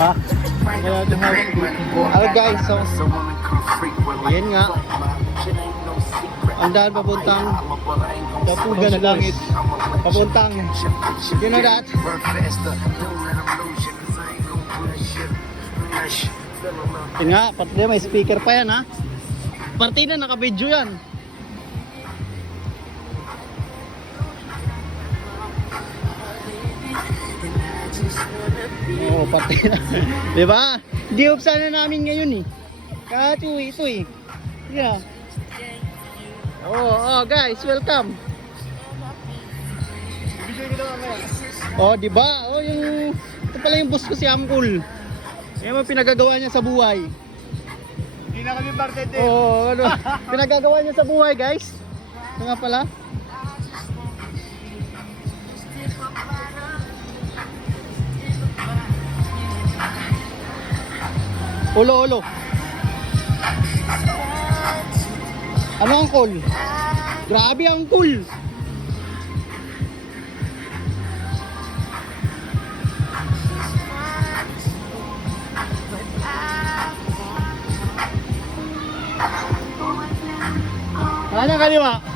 Ha? Alright guys, so ayan nga. Ang daan papuntang Dapugan na langit. Papuntang, you know that? Yun nga, pati may speaker pa yan ha. Partida naka-video yan. Oo, pati na. Diba? Di-off sana namin ngayon eh. Kahit ito eh. Yeah. Oh, guys, welcome. Oh, diba? Oh, ito pala yung boss ko si Amkul. Yan mo pinagagawa niya sa buhay. Hindi na kami bartender. Oh, ano? Pinagagawa niya sa buhay, guys. Ito nga pala. Ulo. Ano ang cool? Grabe ang cool. Ano kaliwa?